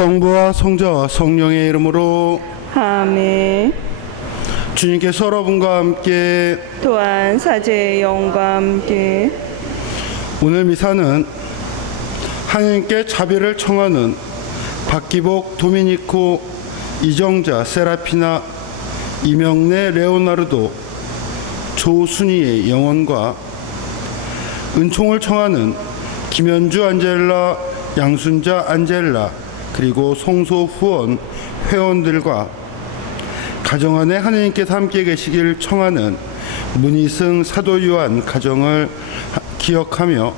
성부와 성자와 성령의 이름으로 아멘. 주님께서 여러분과 함께 또한 사제의 영과 함께 오늘 미사는 하나님께 자비를 청하는 박기복 도미니코, 이정자 세라피나, 이명래 레오나르도, 조순이의 영혼과 은총을 청하는 김현주 안젤라, 양순자 안젤라, 그리고 성소 후원 회원들과 가정 안에 하나님께서 함께 계시길 청하는 문희승 사도 요한 가정을 기억하며,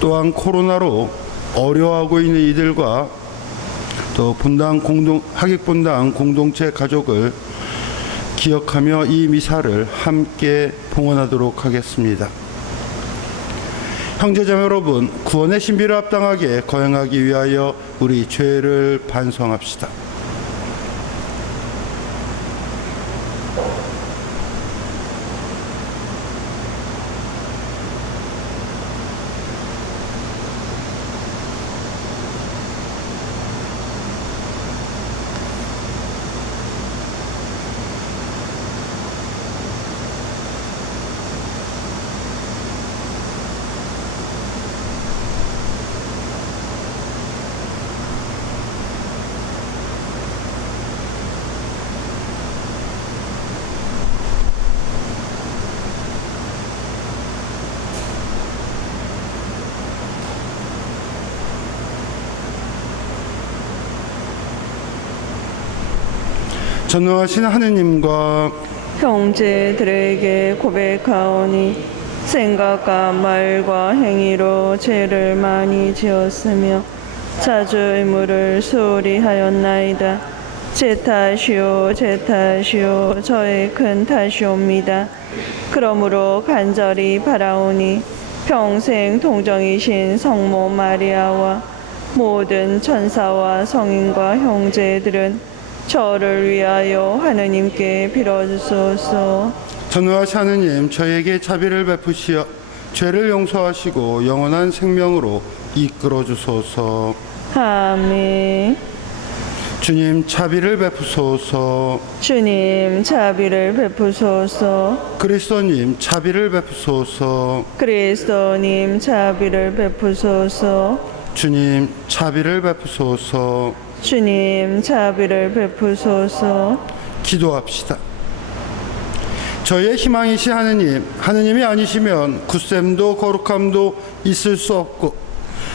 또한 코로나로 어려워하고 있는 이들과 또 하객본당 공동체 가족을 기억하며 이 미사를 함께 봉헌하도록 하겠습니다. 형제자매 여러분, 구원의 신비를 합당하게 거행하기 위하여 우리 죄를 반성합시다. 전능하신 하느님과 형제들에게 고백하오니 생각과 말과 행위로 죄를 많이 지었으며 자주 의무를 소홀히 하였나이다. 제 탓이요 저의 큰 탓이옵니다. 그러므로 간절히 바라오니 평생 동정이신 성모 마리아와 모든 천사와 성인과 형제들은 저를 위하여 하느님께 빌어주소서. 전능하신 하느님, 저에게 자비를 베푸시어 죄를 용서하시고 영원한 생명으로 이끌어 주소서. 아멘. 주님, 자비를 베푸소서. 주님, 자비를 베푸소서. 그리스도님, 자비를 베푸소서. 그리스도님, 자비를 베푸소서. 주님, 자비를 베푸소서. 주님, 자비를 베푸소서. 기도합시다. 저희의 희망이신 하느님, 하느님이 아니시면 굳셈도 거룩함도 있을 수 없고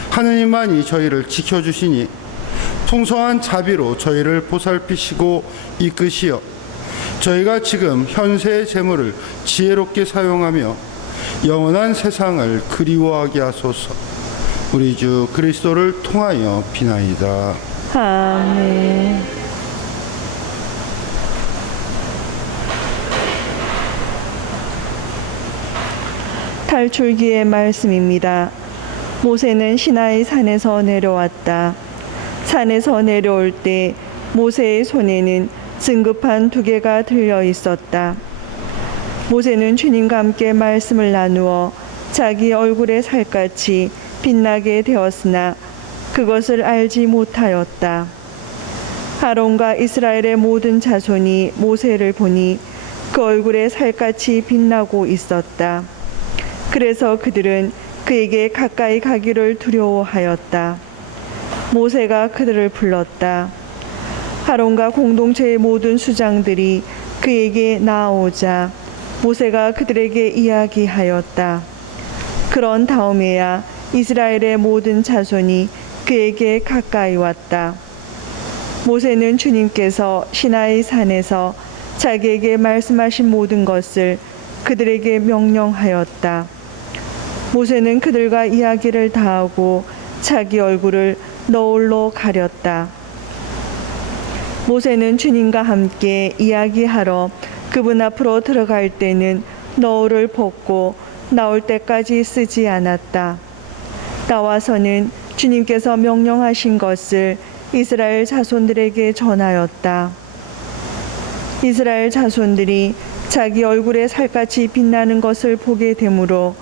하느님만이 저희를 지켜주시니 풍성한 자비로 저희를 보살피시고 이끄시어 저희가 지금 현세의 재물을 지혜롭게 사용하며 영원한 세상을 그리워하게 하소서. 우리 주 그리스도를 통하여 비나이다. 아멘. 탈출기의 말씀입니다. 모세는 시나이 산에서 내려왔다. 산에서 내려올 때 모세의 손에는 증거판 2개가 들려 있었다. 모세는 주님과 함께 말씀을 나누어 자기 얼굴의 살갗이 빛나게 되었으나 그것을 알지 못하였다. 아론과 이스라엘의 모든 자손이 모세를 보니 그 얼굴에 살갗이 빛나고 있었다. 그래서 그들은 그에게 가까이 가기를 두려워하였다. 모세가 그들을 불렀다. 아론과 공동체의 모든 수장들이 그에게 나아오자 모세가 그들에게 이야기하였다. 그런 다음에야 이스라엘의 모든 자손이 그에게 가까이 왔다. 모세는 주님께서 시나이 산에서 자기에게 말씀하신 모든 것을 그들에게 명령하였다. 모세는 그들과 이야기를 다하고 자기 얼굴을 너울로 가렸다. 모세는 주님과 함께 이야기하러 그분 앞으로 들어갈 때는 너울을 벗고 나올 때까지 쓰지 않았다. 나와서는 주님께서 명령하신 것을 이스라엘 자손들에게 전하였다. 이스라엘 자손들이 자기 얼굴에 살갗이 빛나는 것을 보게 되므로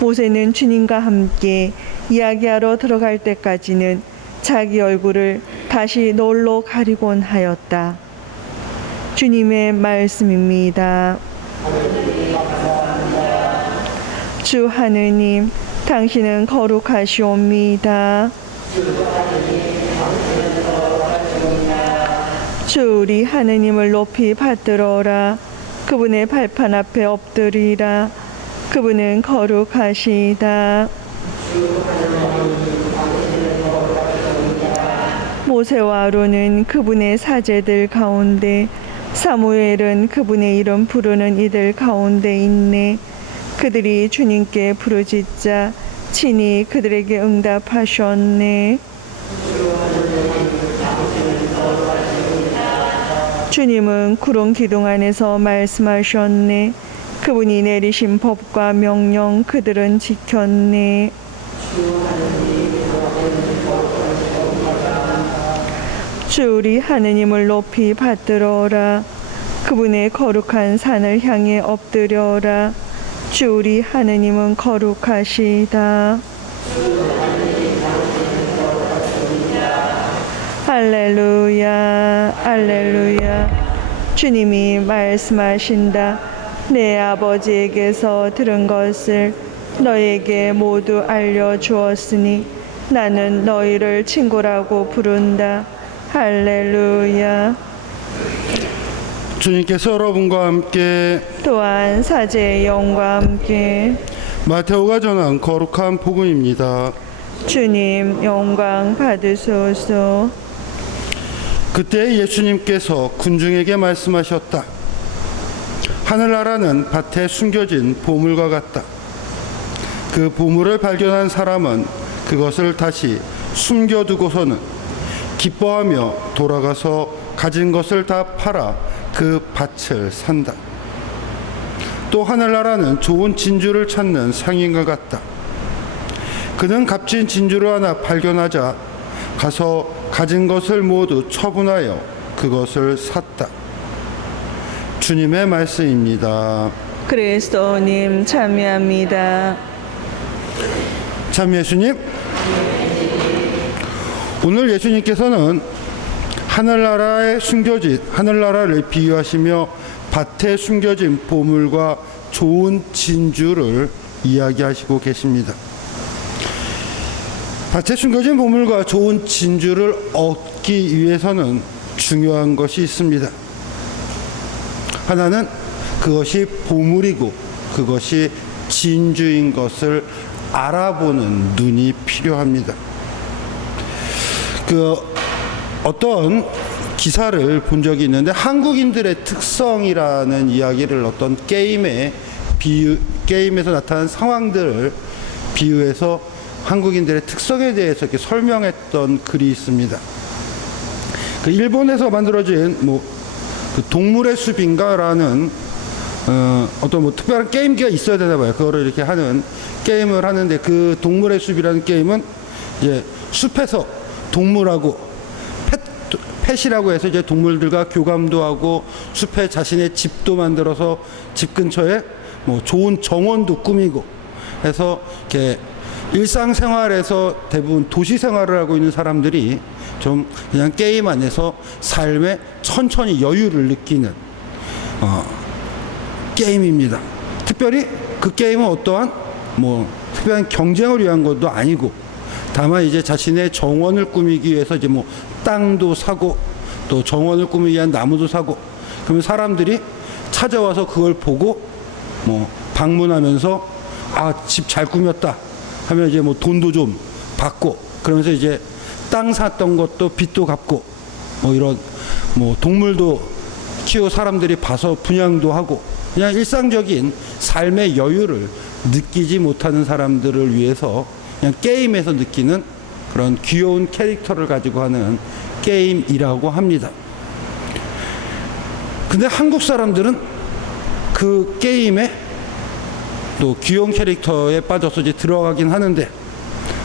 모세는 주님과 함께 이야기하러 들어갈 때까지는 자기 얼굴을 다시 노을로 가리곤 하였다. 주님의 말씀입니다. 주 하느님, 당신은 거룩하시옵니다. 주 우리 하느님을 높이 받들어라. 그분의 발판 앞에 엎드리라. 그분은 거룩하시다. 모세와 아론은 그분의 사제들 가운데, 사무엘은 그분의 이름 부르는 이들 가운데 있네. 그들이 주님께 부르짖자 친히 그들에게 응답하셨네. 주님은 구름 기둥 안에서 말씀하셨네. 그분이 내리신 법과 명령 그들은 지켰네. 주 우리 하느님을 높이 받들어라. 그분의 거룩한 산을 향해 엎드려라. 주 우리 하느님은 거룩하시다. 할렐루야, 할렐루야. 주님이 말씀하신다. 내 아버지에게서 들은 것을 너에게 모두 알려주었으니 나는 너희를 친구라고 부른다. 할렐루야. 주님께서 여러분과 함께 또한 사제의 영과 함께 마테오가 전한 거룩한 복음입니다. 주님 영광 받으소서. 그때 예수님께서 군중에게 말씀하셨다. 하늘나라는 밭에 숨겨진 보물과 같다. 그 보물을 발견한 사람은 그것을 다시 숨겨두고서는 기뻐하며 돌아가서 가진 것을 다 팔아 그 밭을 산다. 또 하늘나라는 좋은 진주를 찾는 상인과 같다. 그는 값진 진주를 하나 발견하자 가서 가진 것을 모두 처분하여 그것을 샀다. 주님의 말씀입니다. 그리스도님 참여합니다. 참 예수님, 오늘 예수님께서는 하늘나라에 숨겨진 하늘나라를 비유하시며 밭에 숨겨진 보물과 좋은 진주를 이야기하시고 계십니다. 밭에 숨겨진 보물과 좋은 진주를 얻기 위해서는 중요한 것이 있습니다. 하나는 그것이 보물이고 그것이 진주인 것을 알아보는 눈이 필요합니다. 어떤 기사를 본 적이 있는데 한국인들의 특성이라는 이야기를 어떤 게임에서 나타난 상황들을 비유해서 한국인들의 특성에 대해서 이렇게 설명했던 글이 있습니다. 그 일본에서 만들어진 그 동물의 숲인가라는 어떤 특별한 게임기가 있어야 되나 봐요. 그거를 이렇게 하는 게임을 하는데 그 동물의 숲이라는 게임은 이제 숲에서 동물하고 펫이라고 해서 이제 동물들과 교감도 하고 숲에 자신의 집도 만들어서 집 근처에 좋은 정원도 꾸미고 해서 이렇게 일상생활에서 대부분 도시 생활을 하고 있는 사람들이 좀 그냥 게임 안에서 삶에 천천히 여유를 느끼는 게임입니다. 특별히 그 게임은 어떠한 특별한 경쟁을 위한 것도 아니고 다만 이제 자신의 정원을 꾸미기 위해서 이제 땅도 사고 또 정원을 꾸미기 위한 나무도 사고 그러면 사람들이 찾아와서 그걸 보고 방문하면서 집 잘 꾸몄다 하면 이제 돈도 좀 받고 그러면서 이제 땅 샀던 것도 빚도 갚고 이런 동물도 키워 사람들이 봐서 분양도 하고 그냥 일상적인 삶의 여유를 느끼지 못하는 사람들을 위해서 그냥 게임에서 느끼는 그런 귀여운 캐릭터를 가지고 하는 게임이라고 합니다. 근데 한국 사람들은 그 게임에 또 귀여운 캐릭터에 빠져서 이제 들어가긴 하는데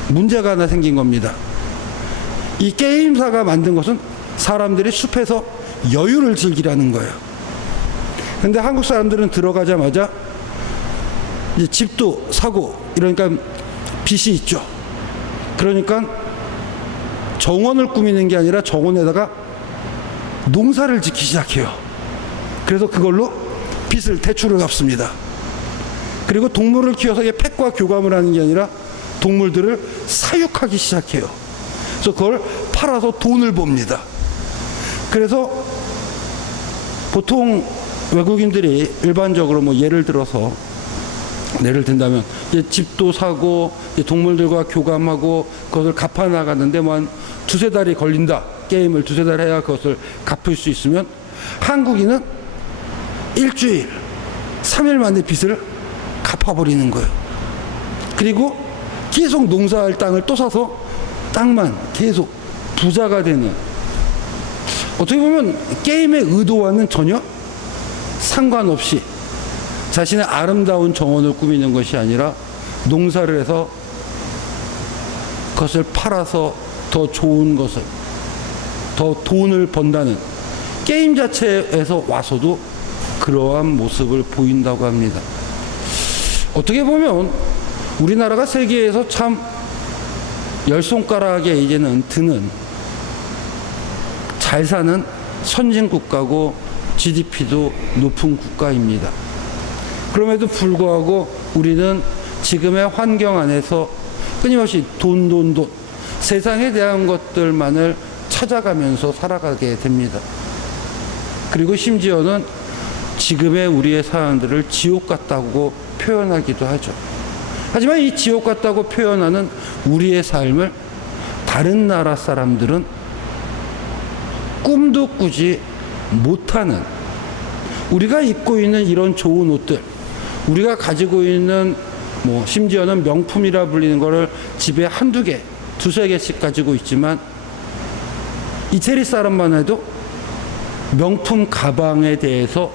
문제가 하나 생긴 겁니다. 이 게임사가 만든 것은 사람들이 숲에서 여유를 즐기라는 거예요. 근데 한국 사람들은 들어가자마자 이제 집도 사고 이러니까 빚이 있죠. 그러니까 정원을 꾸미는 게 아니라 정원에다가 농사를 짓기 시작해요. 그래서 그걸로 빚을 대출을 갚습니다. 그리고 동물을 키워서 펫과 교감을 하는 게 아니라 동물들을 사육하기 시작해요. 그래서 그걸 팔아서 돈을 법니다. 그래서 보통 외국인들이 일반적으로 뭐 예를 든다면 이제 집도 사고 이제 동물들과 교감하고 그것을 갚아 나가는데 뭐 한 두세 달이 걸린다. 게임을 두세 달 해야 그것을 갚을 수 있으면 한국인은 일주일, 3일 만에 빚을 갚아버리는 거예요. 그리고 계속 농사할 땅을 또 사서 땅만 계속 부자가 되는, 어떻게 보면 게임의 의도와는 전혀 상관없이 자신의 아름다운 정원을 꾸미는 것이 아니라 농사를 해서 그것을 팔아서 더 좋은 것을, 더 돈을 번다는 게임 자체에서 와서도 그러한 모습을 보인다고 합니다. 어떻게 보면 우리나라가 세계에서 참 열 손가락에 이제는 드는 잘 사는 선진국가고 GDP도 높은 국가입니다. 그럼에도 불구하고 우리는 지금의 환경 안에서 끊임없이 돈, 세상에 대한 것들만을 찾아가면서 살아가게 됩니다. 그리고 심지어는 지금의 우리의 사람들을 지옥 같다고 표현하기도 하죠. 하지만 이 지옥 같다고 표현하는 우리의 삶을 다른 나라 사람들은 꿈도 꾸지 못하는, 우리가 입고 있는 이런 좋은 옷들, 우리가 가지고 있는 뭐 심지어는 명품이라 불리는 거를 집에 한두 개, 두세 개씩 가지고 있지만 이태리 사람만 해도 명품 가방에 대해서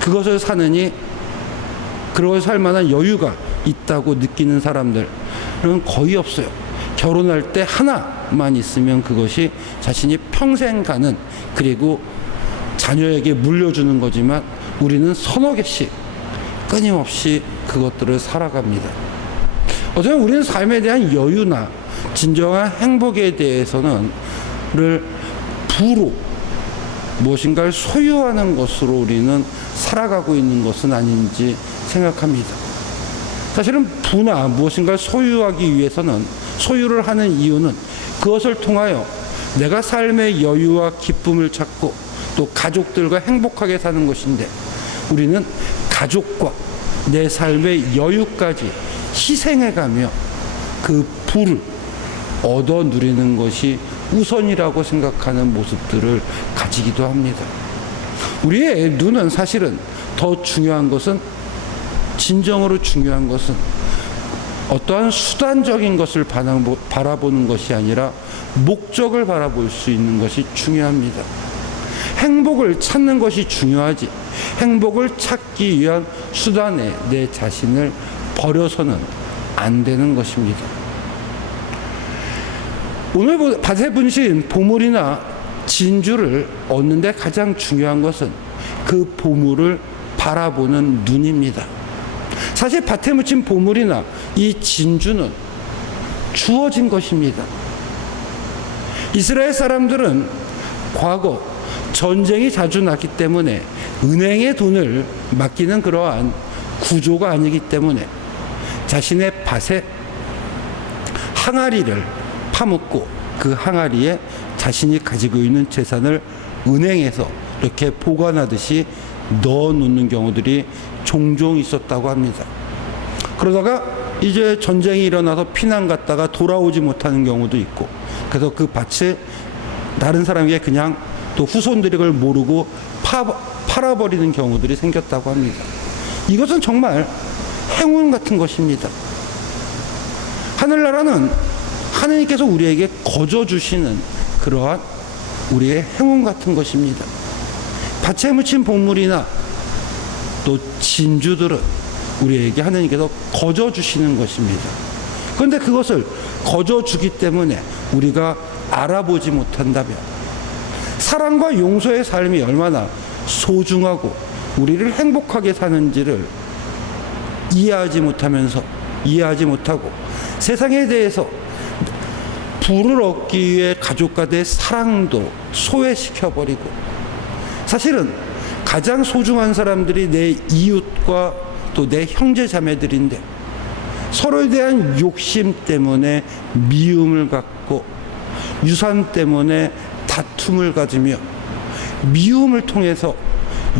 그것을 사느니 그걸 살 만한 여유가 있다고 느끼는 사람들은 거의 없어요. 결혼할 때 하나만 있으면 그것이 자신이 평생 가는, 그리고 자녀에게 물려주는 거지만 우리는 서너 개씩 끊임없이 그것들을 살아갑니다. 어쩌면 우리는 삶에 대한 여유나 진정한 행복에 대해서는 부로 무엇인가를 소유하는 것으로 우리는 살아가고 있는 것은 아닌지 생각합니다. 사실은 부나 무엇인가를 소유하기 위해서는, 소유를 하는 이유는 그것을 통하여 내가 삶의 여유와 기쁨을 찾고 또 가족들과 행복하게 사는 것인데, 우리는 가족과 내 삶의 여유까지 희생해가며 그 부를 얻어 누리는 것이 우선이라고 생각하는 모습들을 가지기도 합니다. 우리의 눈은 사실은 더 중요한 것은, 진정으로 중요한 것은 어떠한 수단적인 것을 바라보는 것이 아니라 목적을 바라볼 수 있는 것이 중요합니다. 행복을 찾는 것이 중요하지, 행복을 찾기 위한 수단에 내 자신을 버려서는 안 되는 것입니다. 오늘 밭에 분신 보물이나 진주를 얻는데 가장 중요한 것은 그 보물을 바라보는 눈입니다. 사실 밭에 묻힌 보물이나 이 진주는 주어진 것입니다. 이스라엘 사람들은 과거 전쟁이 자주 났기 때문에 은행에 돈을 맡기는 그러한 구조가 아니기 때문에 자신의 밭에 항아리를 파묻고 그 항아리에 자신이 가지고 있는 재산을 은행에서 이렇게 보관하듯이 넣어놓는 경우들이 종종 있었다고 합니다. 그러다가 이제 전쟁이 일어나서 피난 갔다가 돌아오지 못하는 경우도 있고, 그래서 그 밭을 다른 사람에게 그냥 또 후손들이 그걸 모르고 팔아버리는 경우들이 생겼다고 합니다. 이것은 정말 행운 같은 것입니다. 하늘나라는 하느님께서 우리에게 거저 주시는 그러한 우리의 행운 같은 것입니다. 밭에 묻힌 보물이나 또 진주들은 우리에게 하느님께서 거저 주시는 것입니다. 그런데 그것을 거저 주기 때문에 우리가 알아보지 못한다면, 사랑과 용서의 삶이 얼마나 소중하고 우리를 행복하게 사는지를 이해하지 못하고 세상에 대해서 부를 얻기 위해 가족과 내 사랑도 소외시켜버리고, 사실은 가장 소중한 사람들이 내 이웃과 또 내 형제 자매들인데 서로에 대한 욕심 때문에 미움을 갖고 유산 때문에 다툼을 가지며 미움을 통해서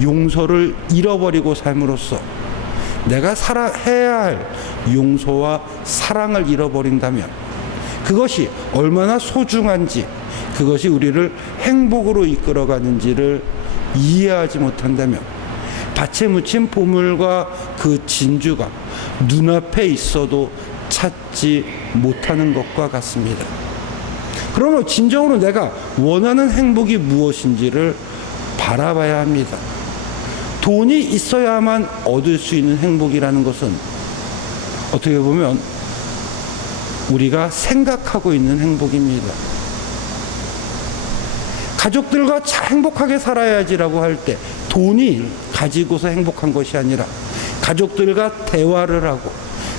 용서를 잃어버리고 삶으로써 내가 해야 할 용서와 사랑을 잃어버린다면 그것이 얼마나 소중한지, 그것이 우리를 행복으로 이끌어가는지를 이해하지 못한다면 밭에 묻힌 보물과 그 진주가 눈앞에 있어도 찾지 못하는 것과 같습니다. 그러므로 진정으로 내가 원하는 행복이 무엇인지를 바라봐야 합니다. 돈이 있어야만 얻을 수 있는 행복이라는 것은 어떻게 보면 우리가 생각하고 있는 행복입니다. 가족들과 행복하게 살아야지라고 할 때 돈이 가지고서 행복한 것이 아니라 가족들과 대화를 하고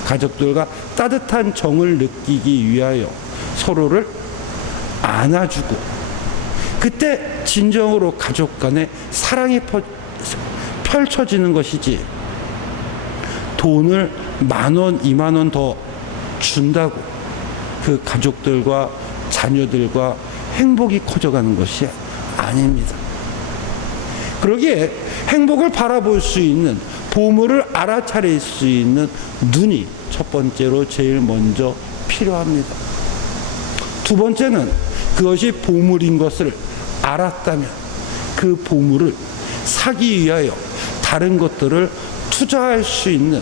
가족들과 따뜻한 정을 느끼기 위하여 서로를 안아주고, 그때 진정으로 가족 간에 사랑이 펼쳐지는 것이지, 돈을 10,000원, 20,000원 더 준다고 그 가족들과 자녀들과 행복이 커져가는 것이 아닙니다. 그러기에 행복을 바라볼 수 있는, 보물을 알아차릴 수 있는 눈이 첫 번째로 제일 먼저 필요합니다. 두 번째는 그것이 보물인 것을 알았다면 그 보물을 사기 위하여 다른 것들을 투자할 수 있는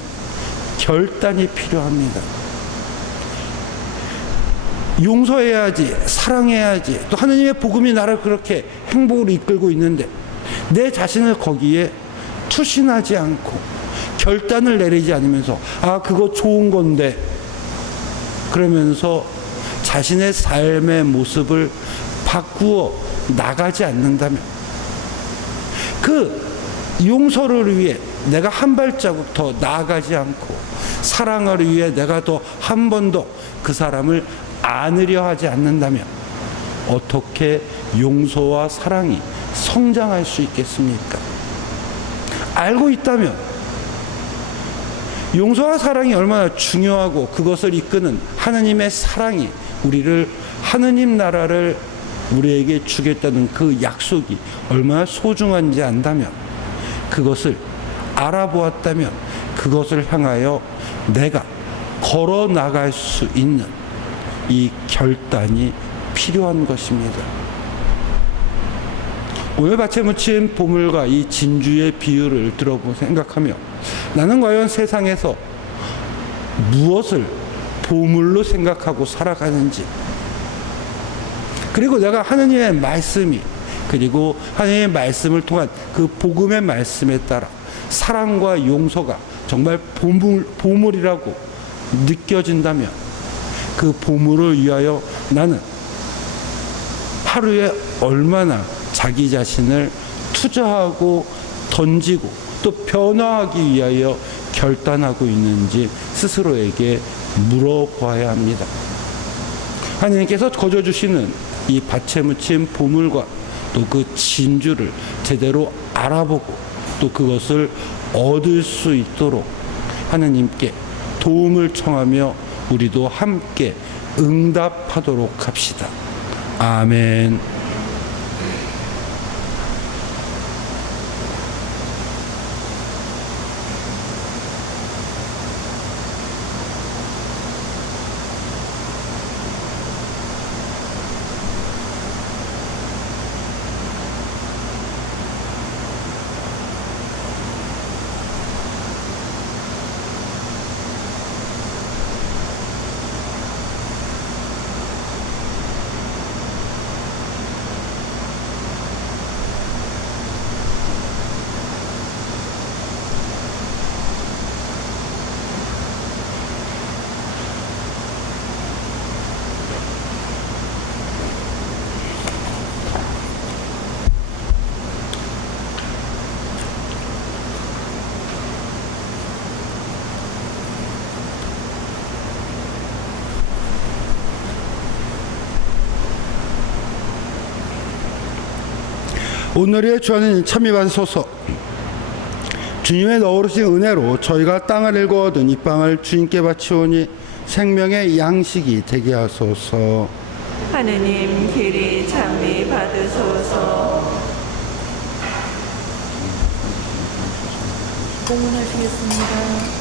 결단이 필요합니다. 용서해야지, 사랑해야지, 또 하느님의 복음이 나를 그렇게 행복으로 이끌고 있는데 내 자신을 거기에 투신하지 않고 결단을 내리지 않으면서 그거 좋은 건데 그러면서 자신의 삶의 모습을 바꾸어 나가지 않는다면, 그 용서를 위해 내가 한 발자국 더 나아가지 않고 사랑을 위해 내가 더 한 번 더 그 사람을 안으려 하지 않는다면 어떻게 용서와 사랑이 성장할 수 있겠습니까? 알고 있다면 용서와 사랑이 얼마나 중요하고 그것을 이끄는 하느님의 사랑이 우리를, 하느님 나라를 우리에게 주겠다는 그 약속이 얼마나 소중한지 안다면, 그것을 알아보았다면 그것을 향하여 내가 걸어 나갈 수 있는 이 결단이 필요한 것입니다. 오늘 밭에 묻힌 보물과 이 진주의 비유를 들어보고 생각하며 나는 과연 세상에서 무엇을 보물로 생각하고 살아가는지, 그리고 내가 하느님의 말씀이, 그리고 하느님의 말씀을 통한 그 복음의 말씀에 따라 사랑과 용서가 정말 보물이라고 느껴진다면 그 보물을 위하여 나는 하루에 얼마나 자기 자신을 투자하고 던지고 또 변화하기 위하여 결단하고 있는지 스스로에게 물어봐야 합니다. 하나님께서 거저 주시는 이 밭에 묻힌 보물과 또 그 진주를 제대로 알아보고 또 그것을 얻을 수 있도록 하나님께 도움을 청하며 우리도 함께 응답하도록 합시다. 아멘. 오늘의 주 하나님 참여 받으소서. 주님의 너그러신 은혜로 저희가 땅을 일궈 얻은 이 빵을 주님께 바치오니 생명의 양식이 되게 하소서. 하느님 길이 참미 받으소서. 공헌하시겠습니다.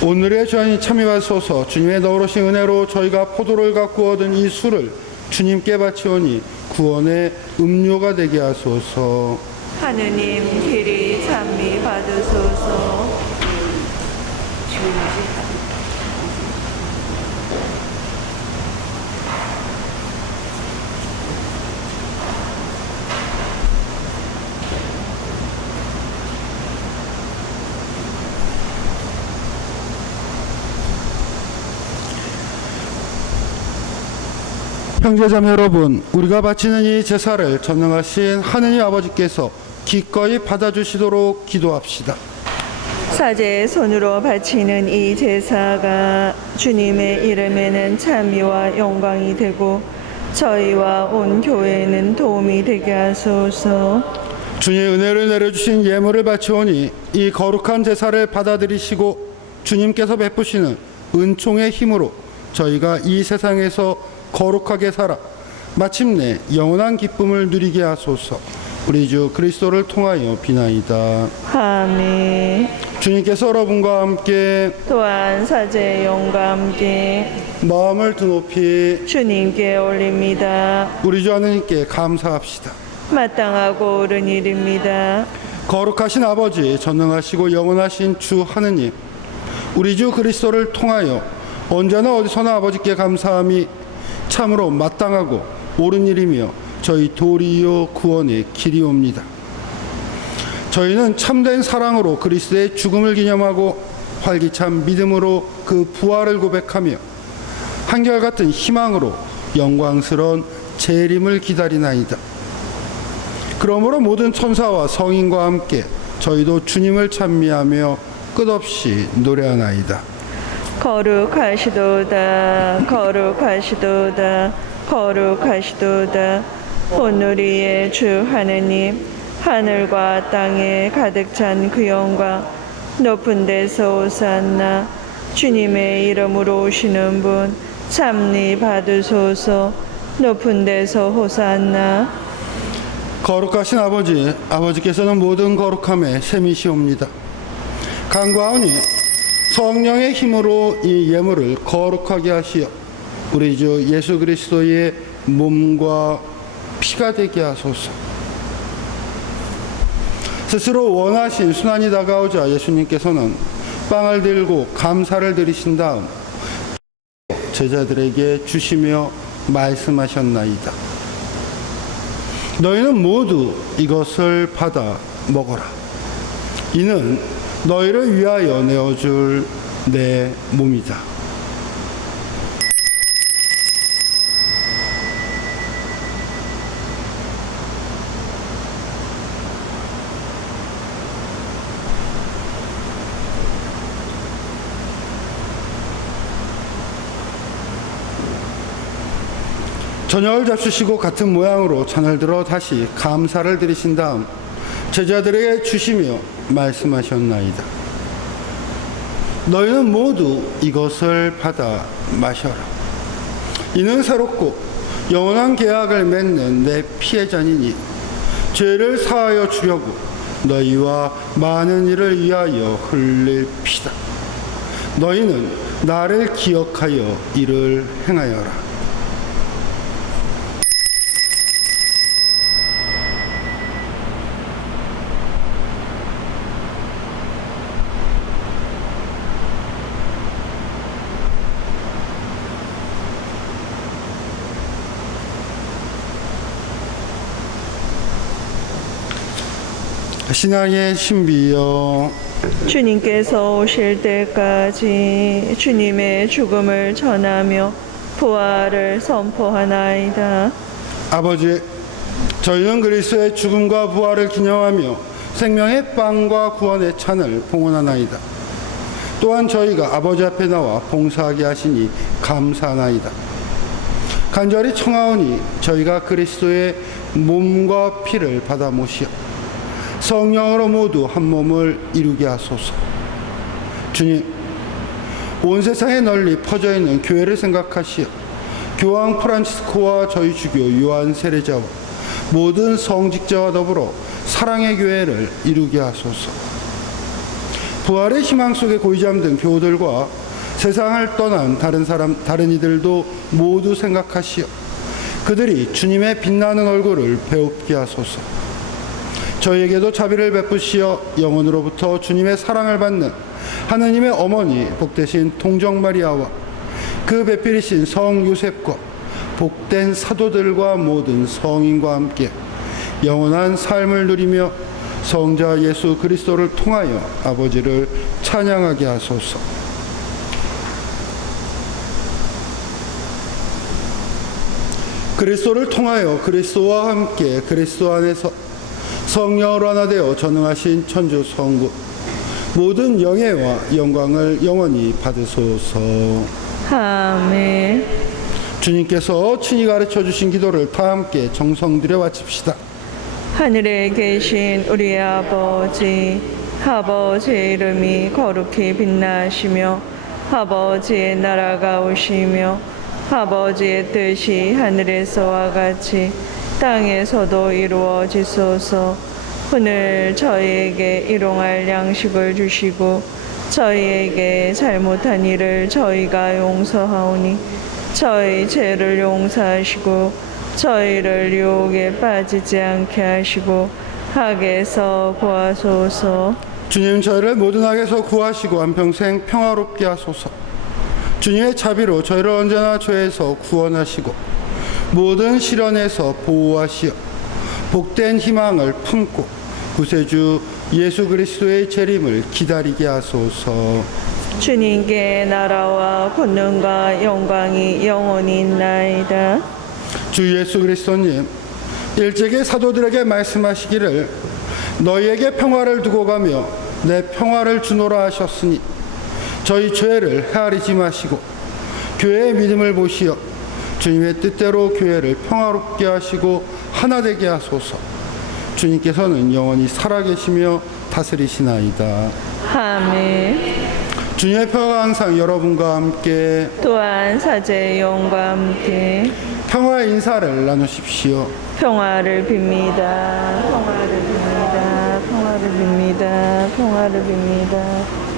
오늘의 주 하나님 참여 받으소서. 주님의 너그러신 은혜로 저희가 포도를 갖고 얻은 이 술을 주님께 바치오니 구원의 음료가 되게 하소서. 하느님 길이 참미 받으소서. 형제자매 여러분, 우리가 바치는 이 제사를 전능하신 하느님 아버지께서 기꺼이 받아주시도록 기도합시다. 사제의 손으로 바치는 이 제사가 주님의 이름에는 찬미와 영광이 되고 저희와 온 교회에는 도움이 되게 하소서. 주님의 은혜를 내려주신 예물을 바치오니 이 거룩한 제사를 받아들이시고 주님께서 베푸시는 은총의 힘으로 저희가 이 세상에서 거룩하게 살아 마침내 영원한 기쁨을 누리게 하소서. 우리 주 그리스도를 통하여 비나이다. 아멘. 주님께서 여러분과 함께 또한 사제의 영과 함께 마음을 드높이 주님께 올립니다. 우리 주 하느님께 감사합시다. 마땅하고 옳은 일입니다. 거룩하신 아버지, 전능하시고 영원하신 주 하느님, 우리 주 그리스도를 통하여 언제나 어디서나 아버지께 감사함이 참으로 마땅하고 옳은 일이며 저희 도리요 구원의 길이옵니다. 저희는 참된 사랑으로 그리스도의 죽음을 기념하고 활기찬 믿음으로 그 부활을 고백하며 한결같은 희망으로 영광스러운 재림을 기다리나이다. 그러므로 모든 천사와 성인과 함께 저희도 주님을 찬미하며 끝없이 노래하나이다. 거룩하시도다 거룩하시도다 거룩하시도다. 온누리의 주 하느님, 하늘과 땅에 가득 찬 그 영광, 높은 데서 오산나. 주님의 이름으로 오시는 분 참니 받으소서. 높은 데서 호산나. 거룩하신 아버지, 아버지께서는 모든 거룩함에 셈이시옵니다. 간구하오니 성령의 힘으로 이 예물을 거룩하게 하시어 우리 주 예수 그리스도의 몸과 피가 되게 하소서. 스스로 원하신 순환이 다가오자 예수님께서는 빵을 들고 감사를 드리신 다음 제자들에게 주시며 말씀하셨나이다. 너희는 모두 이것을 받아 먹어라. 이는 너희를 위하여 내어줄 내 몸이다. 저녁을 잡수시고 같은 모양으로 잔을 들어 다시 감사를 드리신 다음 제자들에게 주시며 말씀하셨나이다. 너희는 모두 이것을 받아 마셔라. 이는 새롭고 영원한 계약을 맺는 내 피의 잔이니 죄를 사하여 주려고 너희와 많은 이를 위하여 흘릴 피다. 너희는 나를 기억하여 이를 행하여라. 신앙의 신비여, 주님께서 오실 때까지 주님의 죽음을 전하며 부활을 선포하나이다. 아버지, 저희는 그리스도의 죽음과 부활을 기념하며 생명의 빵과 구원의 찬을 봉헌하나이다. 또한 저희가 아버지 앞에 나와 봉사하게 하시니 감사하나이다. 간절히 청하오니 저희가 그리스도의 몸과 피를 받아 모시어 성령으로 모두 한 몸을 이루게 하소서. 주님, 온 세상에 널리 퍼져 있는 교회를 생각하시어 교황 프란치스코와 저희 주교 요한 세례자와 모든 성직자와 더불어 사랑의 교회를 이루게 하소서. 부활의 희망 속에 고이 잠든 교우들과 세상을 떠난 다른 이들도 모두 생각하시어 그들이 주님의 빛나는 얼굴을 배웁게 하소서. 저희에게도 자비를 베푸시어 영원으로부터 주님의 사랑을 받는 하느님의 어머니 복되신 동정 마리아와 그 배필이신 성 요셉과 복된 사도들과 모든 성인과 함께 영원한 삶을 누리며 성자 예수 그리스도를 통하여 아버지를 찬양하게 하소서. 그리스도를 통하여 그리스도와 함께 그리스도 안에서 성령으로 하나 되어 전능하신 천주 성부 모든 영예와 영광을 영원히 받으소서. 아멘. 주님께서 친히 가르쳐 주신 기도를 다 함께 정성 들여 바칩시다. 하늘에 계신 우리 아버지의 이름이 거룩히 빛나시며 아버지의 나라가 오시며 아버지의 뜻이 하늘에서와 같이 땅에서도 이루어지소서. 오늘 저희에게 일용할 양식을 주시고 저희에게 잘못한 일을 저희가 용서하오니 저희 죄를 용서하시고 저희를 유혹에 빠지지 않게 하시고 악에서 구하소서. 주님, 저희를 모든 악에서 구하시고 한평생 평화롭게 하소서. 주님의 자비로 저희를 언제나 죄에서 구원하시고 모든 시련에서 보호하시어 복된 희망을 품고 구세주 예수 그리스도의 재림을 기다리게 하소서. 주님께 나라와 권능과 영광이 영원히 있나이다. 주 예수 그리스도님, 일제게 사도들에게 말씀하시기를 너희에게 평화를 두고 가며 내 평화를 주노라 하셨으니 저희 죄를 헤아리지 마시고 교회의 믿음을 보시어 주님의 뜻대로 교회를 평화롭게 하시고 하나 되게 하소서. 주님께서는 영원히 살아계시며 다스리시나이다. 아멘. 주님의 평화가 항상 여러분과 함께 또한 사제의 영과 함께 평화의 인사를 나누십시오. 평화를 빕니다. 평화를 빕니다. 평화를 빕니다. 평화를 빕니다.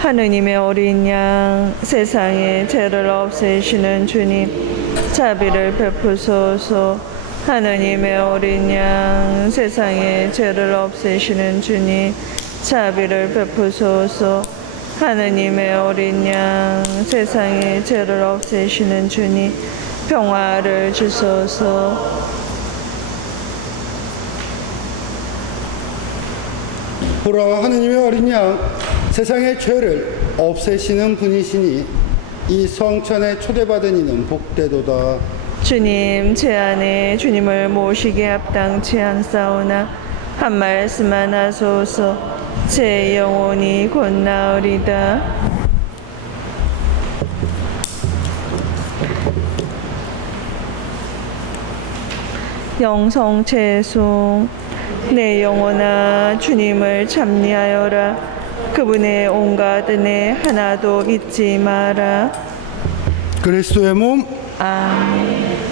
하느님의 어린 양, 세상의 죄를 없애시는 주님, 자비를 베푸소서. 하느님의 어린 양, 세상의 죄를 없애시는 주님, 자비를 베푸소서. 하느님의 어린 양, 세상의 죄를 없애시는 주님, 평화를 주소서. 보라, 하느님의 어린 양, 세상의 죄를 없애시는 분이시니 이 성천에 초대받은 이는 복되도다. 주님, 제 안에 주님을 모시기에 합당치 않사오나 한 말씀만 하소서. 제 영혼이 곧 나으리다. 영성채송. 내 영혼아, 주님을 찬미하여라. 그분의 온갖 은혜 하나도 잊지 마라. 그리스도의 몸, 아멘.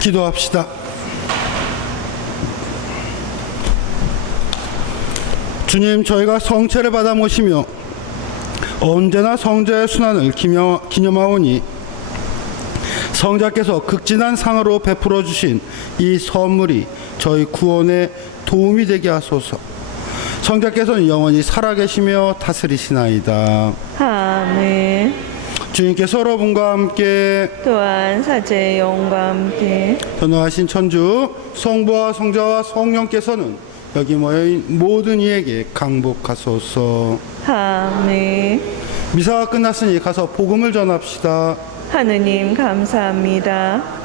기도합시다. 주님, 저희가 성체를 받아 모시며 언제나 성자의 순환을 기념하오니 성자께서 극진한 상으로 베풀어 주신 이 선물이 저희 구원에 도움이 되게 하소서. 성자께서는 영원히 살아계시며 다스리시나이다. 아멘. 주님께서 여러분과 함께 또한 사제의 영과 함께 변화하신 천주 성부와 성자와 성령께서는 여기 모여있는 모든 이에게 강복하소서. 아멘. 미사가 끝났으니 가서 복음을 전합시다. 하느님 감사합니다.